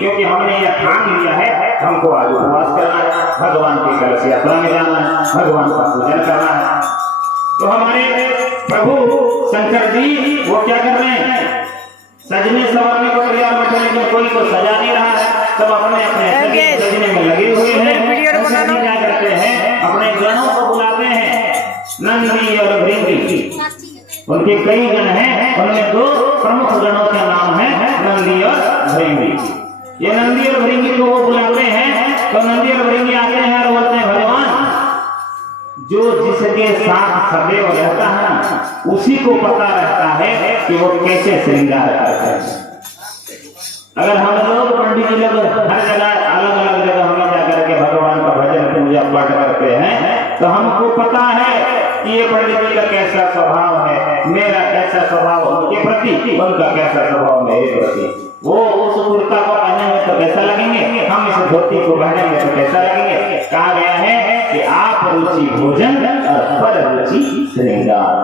क्योंकि हमने यह ठान लिया है हमको आज उपवास करना है, भगवान की कलश यात्रा में जाना है, भगवान का पूजन करना है। तो हमारे प्रभु शंकर जी वो क्या कर रहे हैं, सजने संवरने को तैयार बैठे, लेकिन कोई को सजा नहीं रहा है, सब अपने अपने सजने में लगे हुए हैं। क्या करते हैं, अपने गणों को बुलाते हैं, नंदी और भृंगी। उनके कई गण हैं, उनमें दो प्रमुख गणों का नाम है नंदी और भृंगी। ये नंदी और भृंगी को वो बुलाते हैं, तो नंदी और भृंगी आते हैं और बोलते हैं भगवान जो जिसके साथ सदैव रहता है उसी को पता रहता है कि वो कैसे श्रृंगार करता है। अगर हम लोग पंडित जी लोग हर जगह अलग अलग जगह में जाकर के भगवान का भजन पूजा पाठ करते हैं, तो हमको पता है कि ये पंडित जी का कैसा स्वभाव है, मेरा कैसा स्वभाव उनके प्रति, उनका कैसा स्वभाव मेरे प्रति। वो उस कुर्ता को पहनेंगे तो कैसा लगेंगे, हम इस धोती को पहनेंगे तो कैसा लगेंगे। कहा गया है कि आप रुचि भोजन और पर रुचि श्रृंगार,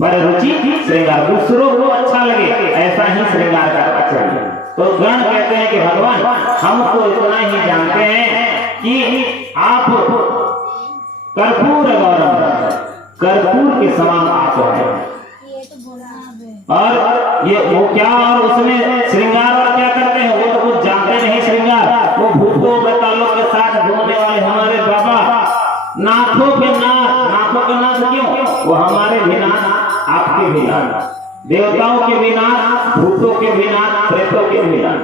पर रुचि श्रृंगार, दूसरों को अच्छा लगे ऐसा ही श्रृंगार करना चाहिए। तो गण कहते हैं कि भगवान हम तो इतना ही जानते हैं कि आप कर्पूर गौरव, कर्पूर के समान आप हैं, और ये वो क्या, और उसमें श्रृंगार और क्या करते हैं वो तो कुछ जानते नहीं। श्रृंगार वो भूतों बेतालों के साथ घूमने वाले हमारे बाबा नाथों के नाथ, नाथों के नाथ क्यों, वो हमारे भी नाथ, आपके भी नाथ, देवताओं के भी नाथ, भूतों के भी नाथ, प्रेतों के भी नाथ,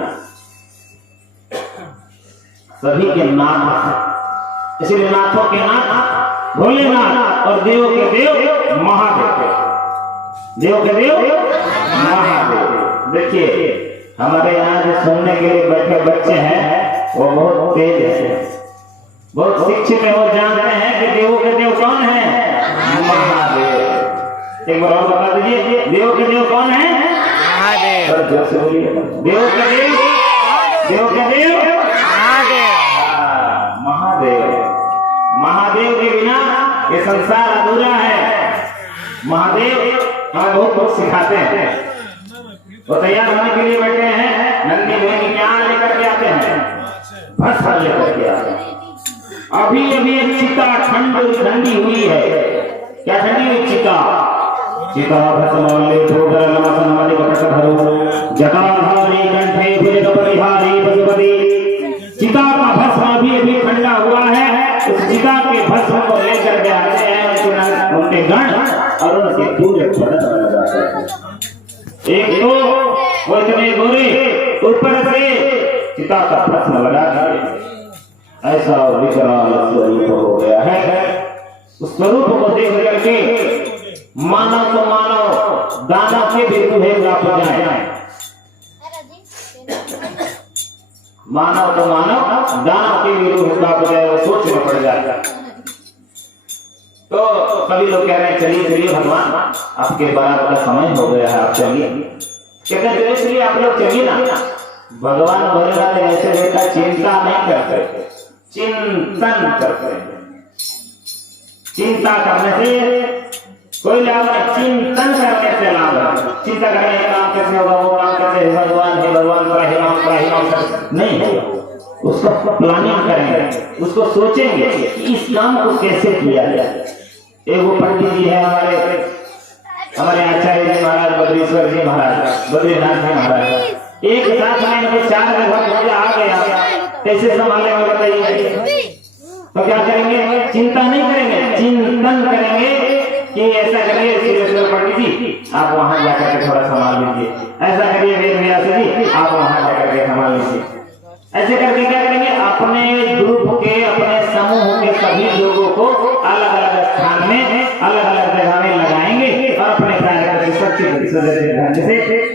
सभी के नाथ। इसलिए नाथों के नाथ भोलेनाथ और देवों के देव महादेव, देव के देव महादेव। देखिए हमारे यहाँ जो सुनने के लिए बैठे बच्चे हैं वो बहुत तेज है, बहुत शिक्षित है, वो जानते हैं कि देवों के देव कौन है, महादेव। एक बार और बता दीजिए, देवों के देव कौन है, महादेव। और जोर से बोलिए, देवों के देव, देवों के देव महादेव, महादेव। महादेव के बिना ये संसार अधूरा है। महादेव हमें बहुत कुछ सिखाते हैं। वो तैयार होने के लिए बैठे हैं, नंदी भृंगी क्या लेकर के आते हैं, भस्म लेकर के आते हैं। अभी अभी एक चिता ठंडी हुई है, क्या ठंडी हुई चिता, चिता भस्म ले भोगर नमसन वाले बकट भरो जटाधारी कंठे भुज परिहारी पशुपति। चिता का भस्म अभी ठंडा हुआ है, उस चिता के भस्म को लेकर के आते हैं उनके गण और उनके पूरे बदन में लगाते हैं। एक तो वो इतने गोरे, ऊपर से चिता का भस्म लगा दिए, ऐसा विकराल स्वरूप हो गया है। उस स्वरूप को देख करके मानव तो मानव, दानव के भी तुम्हें लाभ जाए, मानव तो मानव, दानव के भी रूह लाभ जाए, वो सोच में पड़ जाए। तो सभी लोग कह रहे हैं चलिए चलिए भगवान आपके बारात का समय हो गया है, आप चलिए। कहते हैं चलिए आप लोग चलिए ना। भगवान भोलेनाथ ऐसे देखा चिंता नहीं करते, चिंतन करते। चिंता करने से कोई लाभ नहीं, चिंतन करने से लाभ है। चिंता करने का काम कैसे होगा, वो काम कैसे, भगवान हे भगवान प्राहिमाम नहीं होगा। उसको प्लानिंग करेंगे, उसको सोचेंगे कि इस काम को कैसे किया जाए। एक वो पंडित जी है हमारे आचार्य जी महाराज, बद्रीश्वर जी महाराज, बद्रीनाथ जी महाराज, एक साथ में इनको 4 लगभग आ गया, कैसे संभाले बताइए। तो क्या करेंगे, चिंता नहीं करेंगे, चिंतन करेंगे कि ऐसा करिए सिद्धेश्वर पंडित जी आप वहां जाकर के थोड़ा संभाल लीजिए, ऐसा करिए वेद व्यास जी आप वहां जाकर के संभाल लीजिए। ऐसे करके क्या करेंगे, अपने ग्रुप के, अपने समूह के सभी लोगों को अलग अलग स्थान में, अलग अलग जगह में लगाएंगे और अपने कार्यक्रम से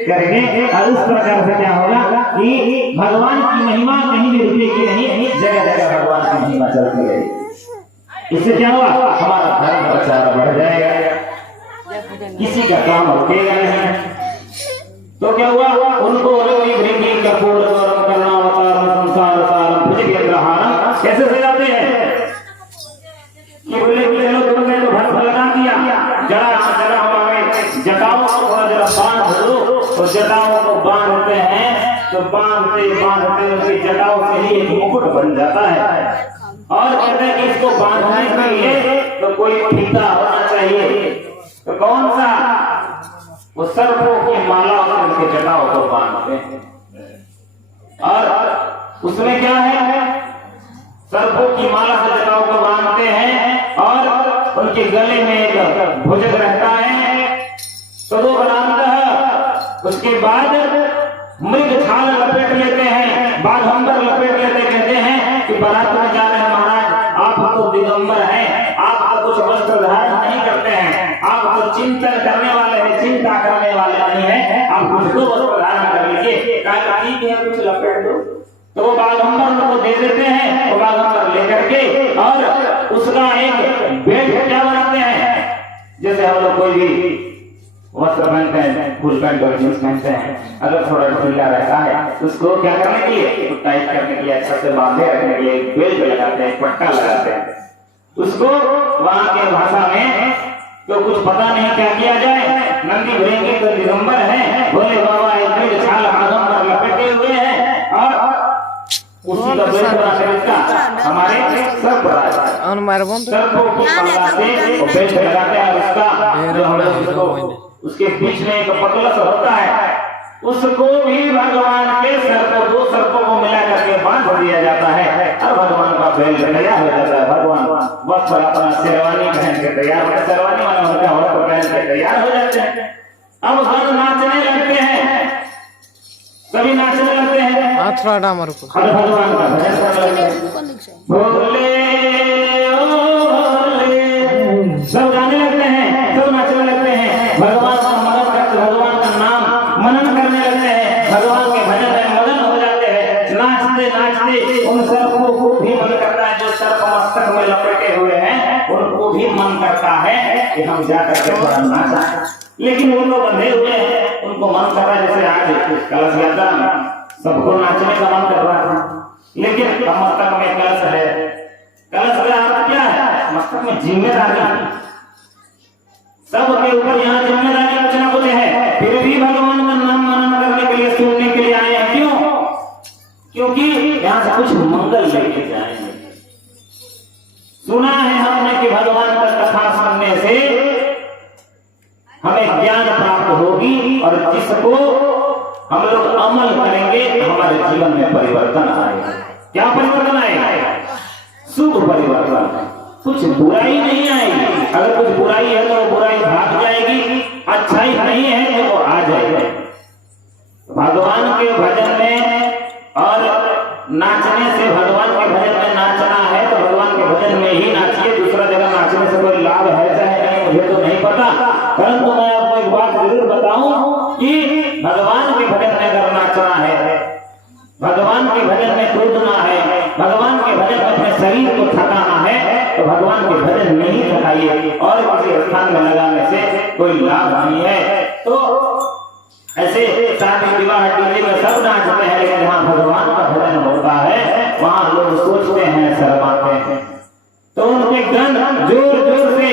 करेंगे। और उस प्रकार से क्या होगा कि भगवान की महिमा कहीं भी रुकेगी नहीं, जगह जगह भगवान की महिमा चलती रहेगी। इससे क्या होगा, हमारा धर्म प्रचार बढ़ जाएगा, किसी का काम रुकेगा नहीं। तो क्या हुआ, उनको भृंगी कपूर गौरव करना संसार सारम भुजगेंद्रहारम कैसे सजाते हैं कि बोले कि चलो तुमने तो भस्म लगा दिया, जरा हमारे जटाओं को थोड़ा जरा बांध दो। तो जटाओं को बांधते हैं तो बांधते बांधते उनकी जटाओं से ही एक मुकुट बन जाता है। और कहते हैं कि इसको बांधने के लिए तो कोई फीता होना चाहिए। तो कौन सा? वो सर्पों की माला से उनके जटाओं को बांधते हैं। और उसमें क्या है? सर्पों की माला से जटाओं को बांधते हैं और उनके गले में एक भुजग रहता है। तो वो बनाता, उसके बाद मृग छाल लपेट लेते हैं, बाघंबर लपेट लेते, कहते हैं कि बारात में जा रहे हैं महाराज, आप तो दिगंबर हैं, आप तो कुछ वस्त्र धारण नहीं करते हैं, आप तो चिंतन करने वाले हैं, चिंता करने वाले नहीं है, आप कुछ तो वस्त्र धारण कर लीजिए, ठीक है कुछ लपेट दो। तो वो बाघंबर उनको दे देते हैं, वो बाघंबर लेकर के और उसका एक बेल्ट क्या बनाते हैं, जैसे हम लोग कोई भी वस्त्र पहनते हैं, फुल पैंट और जींस पहनते हैं, अगर थोड़ा ढीला रहता है तो उसको क्या करने के लिए, तो टाइट करने के लिए, अच्छा से बांधे रखने के लिए बेल्ट लगाते हैं, पट्टा लगाते हैं। उसको वहां के भाषा में तो कुछ पता नहीं क्या किया जाए, नंदी भरेंगे तो दिगंबर है, भोले बाबा एक छाल आगंबर लपेटे हुए हैं और उसी का बेल्ट बना कर इसका हमारे सर पर आता है। सर को बेल्ट लगाते हैं, उसका जो हम लोग उसके बीच में एक पतलस होता है, उसको भी भगवान के सर को, दो सर्पों को मिला करके बांध दिया जाता है और भगवान का बेल्ट तैयार हो जाता है। भगवान बस पर अपना शेरवानी पहन के तैयार होता है, शेरवानी वाला होता है, और पहन के तैयार हो जाते हैं। अब सब नाचने लगते हैं, सभी नाचने लगते हैं, हर भगवान का भजन करने लगते हैं, भोले सब गाने लगते हैं, सब नाचने लगते हैं, भगवान का मदद करते, भगवान का नाम मनन करने लगते हैं, भगवान के भजन में मगन हो जाते हैं। नाचते नाचते उन सर्पों को भी मन करता है, जो सर्प मस्तक में लपेटे हुए हैं उनको भी मन करता है कि हम जाकर के थोड़ा नाचा, लेकिन वो लोग बंधे हुए हैं, उनको मन कर रहा है, जैसे आज कलश यात्रा सबको नाचने का मन कर रहा है, लेकिन मस्तक में कलश है। कलश का अर्थ क्या है? मस्तक में जिम्मेदारी, सबके ऊपर यहाँ जिम्मेदारी कुछ ना कुछ है, फिर भी भगवान का नाम मनन करने के लिए, सुनने के लिए आए हैं। क्यों? क्योंकि यहाँ से कुछ मंगल लेके जाएंगे। सुना है हमने कि भगवान का कथा सुनने से हमें ज्ञान प्राप्त होगी और जिसको हम लोग अमल करेंगे हमारे जीवन में परिवर्तन आएगा। क्या परिवर्तन आएगा? शुभ परिवर्तन, कुछ बुराई नहीं आएगी। अगर कुछ बुराई है तो वो बुराई भाग जाएगी, अच्छाई नहीं है तो वो आ जाएगी। भगवान के भजन में और नाचने से, भगवान के भजन में नाचना है तो भगवान के भजन में ही नाचिए, दूसरा जगह नाचने से कोई लाभ है चाहे नहीं मुझे तो नहीं पता, परंतु मैं आपको एक बात जरूर बताऊं कि भगवान के भजन में अगर नाचना है, भगवान के भजन में कूदना है, भगवान के भजन में अपने शरीर को थकाना है तो भगवान के भजन में ही थकाइए, और किसी स्थान में लगाने से कोई लाभ नहीं है। तो ऐसे शादी विवाह डीजे में सब नाचते हैं, लेकिन जहाँ भगवान का भजन होता है वहाँ लोग सोचते हैं, शर्माते हैं, तो उनके गण जोर जोर से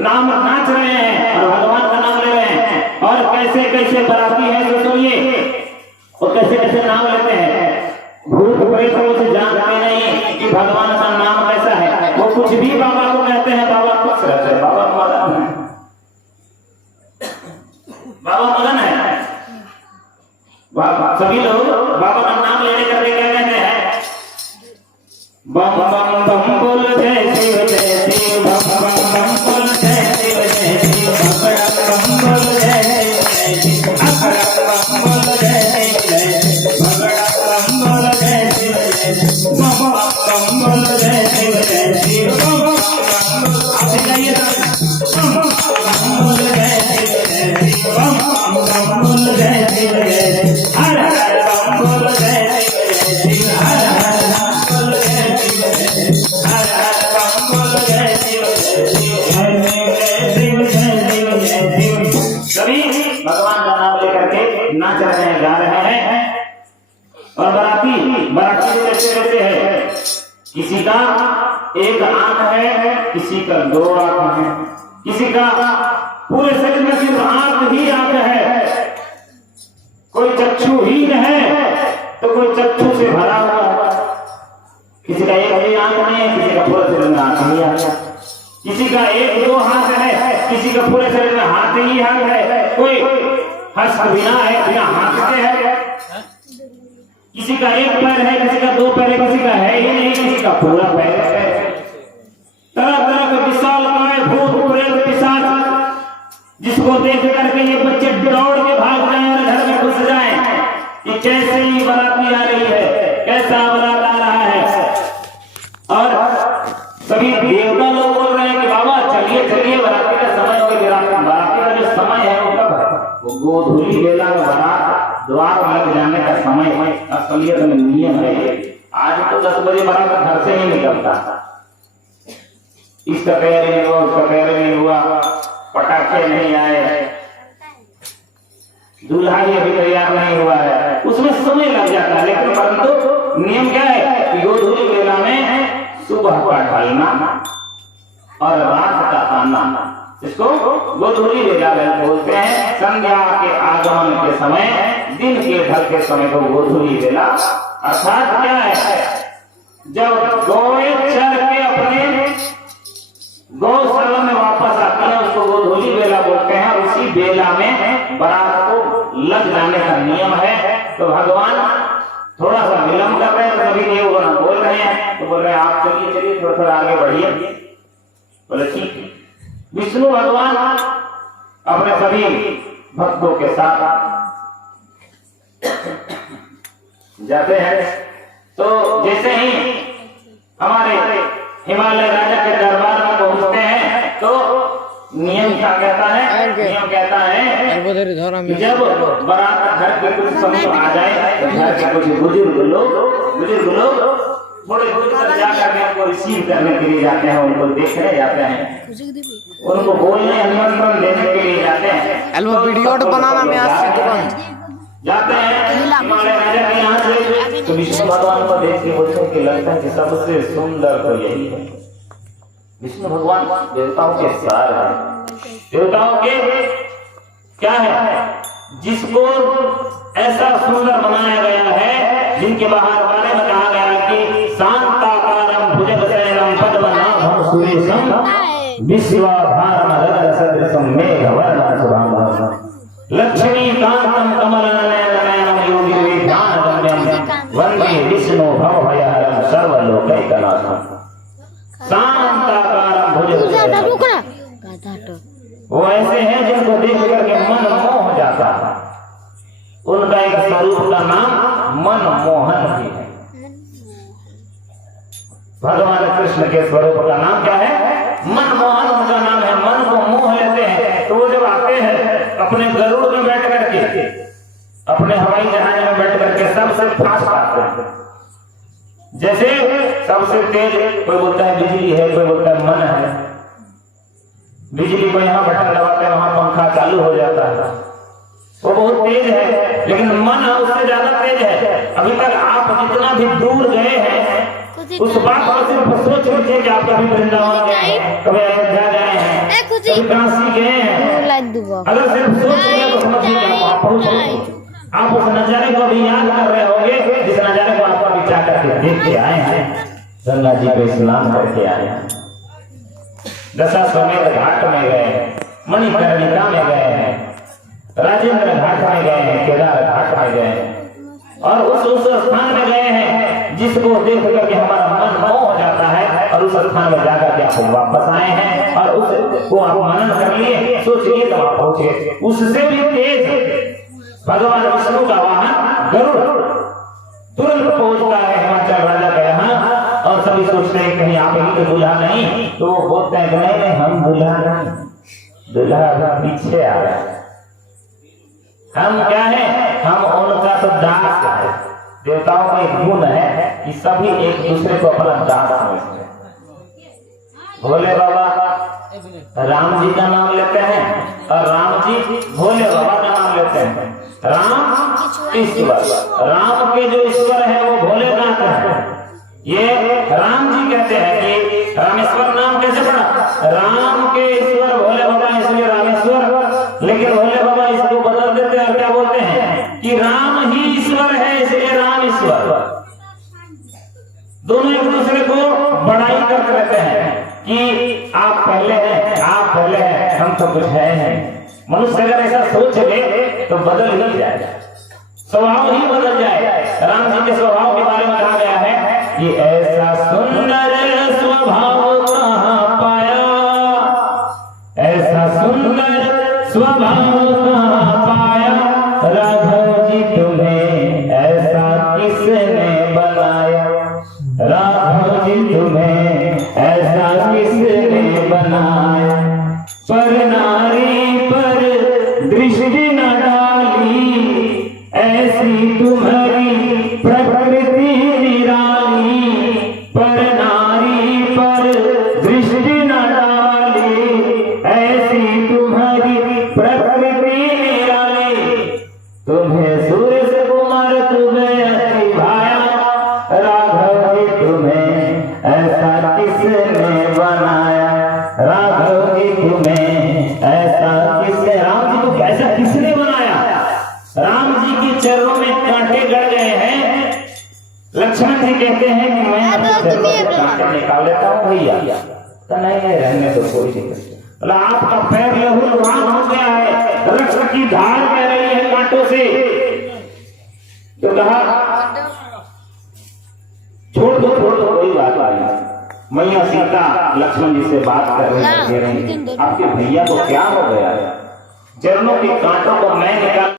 नाम नाच रहे हैं और भगवान का नाम ले रहे हैं। और कैसे कैसे बराती है तो सुनिए, और कैसे कैसे नाम लेते हैं, भूत प्रेतों से जानते नहीं कि भगवान का नाम कैसा है, वो कुछ भी बाबा को कहते हैं, बाबा खुश रहते हैं, बाबा मगन है, बाबा मगन है। सभी लोग बाबा का नाम लेने करके क्या कहते हैं? बम बम बम बोल जय शिव जय शिव, बम बम बम बोल जय शिव जय शिव, बम बोल जय शिव जय शिव, बम बोल जय शिव जय शिव, बम बोल जय शिव जय शिव, बम बोल जय शिव जय शिव, आप जाइए, बम बोल जय शिव जय शिव, बम बोल जय शिव जय शिव, हर हर बम बोल जय शिव जय शिव, हर हर बम बोल जय शिव जय शिव, हर हर बम बोल जय शिव जय शिव, जय शिव जय शिव जय शिव। सभी भगवान का नाम लेकर के नाच रहे हैं, गा रहे हैं। और बराती कैसे कैसे है? किसी का एक आंख है, किसी का दो आंख है, किसी का पूरे शरीर में सिर्फ आंख ही आंख है, कोई चक्षुहीन है तो कोई चक्षु से भरा हुआ, किसी का एक भी आंख नहीं है, किसी का पूरे शरीर में आंख नहीं है, किसी का एक दो हाथ है, किसी का पूरे शरीर में हाथ ही हाथ है, कोई हस्त बिना है, बिना हाथ के है, किसी का एक पैर है, किसी का दो पैर है, किसी का है ही नहीं, किसी का पूरा पैर है। तरह तरह के विशाल काय भूत प्रेत पिशाच जिसको देख करके ये बच्चे दौड़ के भाग जाए और घर में घुस जाए कि कैसे ही बाराती आ रही है, कैसा बारात आ रहा है। और सभी देवता लोग बोल रहे हैं कि बाबा चलिए चलिए, बाराती का समय हो गया। बाराती का जो समय है वो कब? वो गोधूली बेला में बारात द्वार लग जाने का समय असलियत में नियम है। आज तो 10 बजे बारात घर से ही निकलता, इसका तैयारी नहीं हुआ, उसका तैयारी नहीं हुआ, पटाखे नहीं आए, दूल्हा भी अभी तैयार नहीं हुआ है, उसमें समय लग जाता है। लेकिन परंतु नियम क्या है कि गोधूली बेला में सुबह का ढलना और रात का आना, इसको गोधूली बेला बोलते हैं। संध्या के आगमन के समय, दिन के ढल के समय को गोधूली बेला। अर्थात क्या है, जब गौएं चर के अपने गौशाला में वापस आती है उसको गोधूली बेला बोलते हैं। और उसी बेला में बारात को लग जाने का नियम है। तो भगवान थोड़ा सा विलंब कर रहे हैं, तो सभी देवगण बोल रहे हैं, तो बोल रहे हैं आप चलिए चलिए थोड़ा थोड़ा आगे बढ़िए। बोले ठीक। विष्णु भगवान अपने सभी भक्तों के साथ जाते हैं। तो जैसे ही हमारे हिमालय राजा के दरबार में पहुंचते हैं तो नियम क्या कहता है? नियम कहता है कि जब बारात घर के कुछ समय आ जाए तो घर के कुछ बुजुर्ग लोग थोड़े दूर तक जाकर के उनको रिसीव करने के लिए जाते हैं, उनको देखने जाते हैं, उनको बोलने निमंत्रण देने के लिए जाते हैं। वीडियो बनाना में जाते हैं हिमालय राजा के यहाँ से। तो विष्णु भगवान को देख के बोलते हैं कि लगता है कि सबसे सुंदर तो यही है। विष्णु भगवान देवताओं के सार है, देवताओं के क्या है, जिसको ऐसा सुंदर बनाया गया है, जिनके बारे में कहा गया कि शांताकारं भुजगशयनं पद्मनाभं सुरेशं विश्वाधारं गगनसदृशं मेघवर्णं शुभांगं लक्ष्मीकान्तं कमलनयनं योगिर्विज्ञानगम्यं वन्दे विष्णु भवभयहरं सर्वलोकैकनाथं। शांताकारं भुजगशयनं, वो ऐसे हैं जिनको देख करके मन मोह जाता है। उनका एक स्वरूप का नाम मनमोहन भी है। भगवान कृष्ण के स्वरूप का नाम क्या है? मनमोहन उनका नाम है। मन को मोह लेते हैं। तो वो जब आते हैं अपने गरुड़ में बैठ करके, अपने हवाई जहाज में बैठ करके सबसे फास्ट आते हैं। जैसे सबसे तेज कोई बोलता है बिजली है, कोई बोलता है मन है। बिजली को यहाँ बटन दबाते हैं, वहां पंखा चालू हो जाता है, वो बहुत तेज है। लेकिन मन उससे ज्यादा तेज है। अभी तक आप जितना भी दूर गए हैं उस बात को सिर्फ सोच लीजिए कि आप कभी वृंदावन गए हैं, कभी अयोध्या गए हैं, कभी काशी गए हैं। अगर सिर्फ सोच लिया तो समझ लीजिए आप पहुंच। आप उस नजारे को भी याद कर रहे होंगे जिस नजारे को आप अभी जा करके देख के आए हैं। गंगा जी पे स्नान करके आए हैं, दशाश्वमेध घाट में गए हैं, मणिकर्णिका में गए हैं, राजेंद्र घाट में गए हैं, केदार घाट में गए हैं, और उस स्थान में गए हैं जिसको देख करके हमारा मन मोह हो जाता है। और उस स्थान में जाकर के आप वापस आए हैं और उसको आप मनन कर लिए, सोचिए तो आप पहुंचे। उससे भी तेज भगवान विष्णु का वाहन गरुड़ तुरंत पहुंचता है हिमाचल राजा के यहाँ। और सभी सोचते हैं कहीं आप ही तो दूल्हा नहीं, तो वो बोलते हैं नहीं हम दूल्हा नहीं, दूल्हा पीछे आ रहा है। हम क्या है? हम उनका तो दास है। देवताओं का एक गुण है कि सभी एक दूसरे को अपना दास समझते हैं। भोले बाबा राम जी का नाम लेते हैं और राम जी भोले बाबा का नाम लेते हैं। राम ईश्वर, राम के जो ईश्वर है वो भोलेनाथ है। ये राम जी कहते हैं कि रामेश्वर नाम कैसे पड़ा? राम के ईश्वर भोले बाबा, इसलिए रामेश्वर। लेकिन भोले बाबा इसको बदल देते हैं, क्या बोलते हैं कि राम ही ईश्वर है, इसलिए राम ईश्वर। हम तो कुछ है नहीं। मनुष्य अगर ऐसा सोच ले तो बदल ही जाएगा, स्वभाव ही बदल जाए। राम जी के स्वभाव के बारे में कहा गया है कि ऐसा सुंदर स्वभाव कहाँ पाया, ऐसा सुंदर स्वभाव कहाँ पाया, राघव जी तुम्हें ऐसा किसने बनाया, राघव जी तुम्हें ऐसा किसने बनाया। पर नारी पर दृष्टि न डाली, ऐसी तुम्हारी प्रकृति निराली, पर नारी पर दृष्टि न डाली, ऐसी तुम्हारी प्रकृति निराली। तुम्हें सूर्य से कुमार तुम्हें अति भाया, राघव जी तुम्हें ऐसा किसने बनाया, राघव जी तुम्हें ऐसा किसने, राम जी को ऐसा किसने बनाया। राम जी के चरणों में कांटे गड़ गए हैं। लक्ष्मण जी कहते हैं कि मैं कांटे निकाल लेता हूँ भैया, तो नहीं रहने तो कोई दिक्कत। आपका पैर लहू लुहान हो गया है, रक्त की धार बह रही है कांटों से। तो कहा छोड़ दो कोई बात नहीं। मैया सीता लक्ष्मण जी से बात कर रही, आपके भैया को क्या हो गया, चरणों के कांटों को मैं निकाल